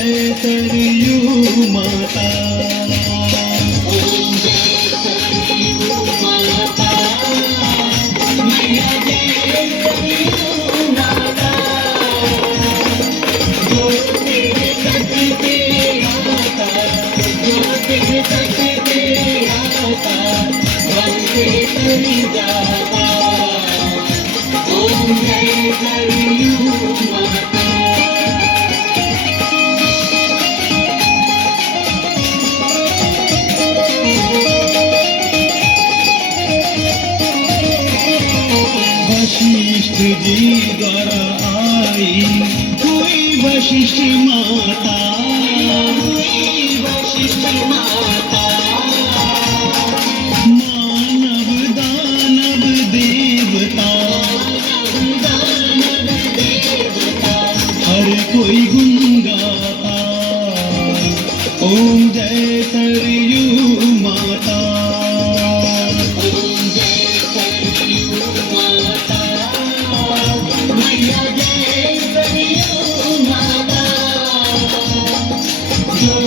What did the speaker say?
जय सरयू माता। ओम जय सरयू माता, मैया जय सरयू माता। जो तेरे तट पे आता, जो तेरे तट पे आता, वैसे तर जाता। ओम जय सरयू माता। वशिष्ठ जी द्वारा आई हुई वशिष्ठ माता, वशिष्ठ माता। मानव दानव देवता दानव देवता, हर कोई गुण गाता। ओम जय सरयू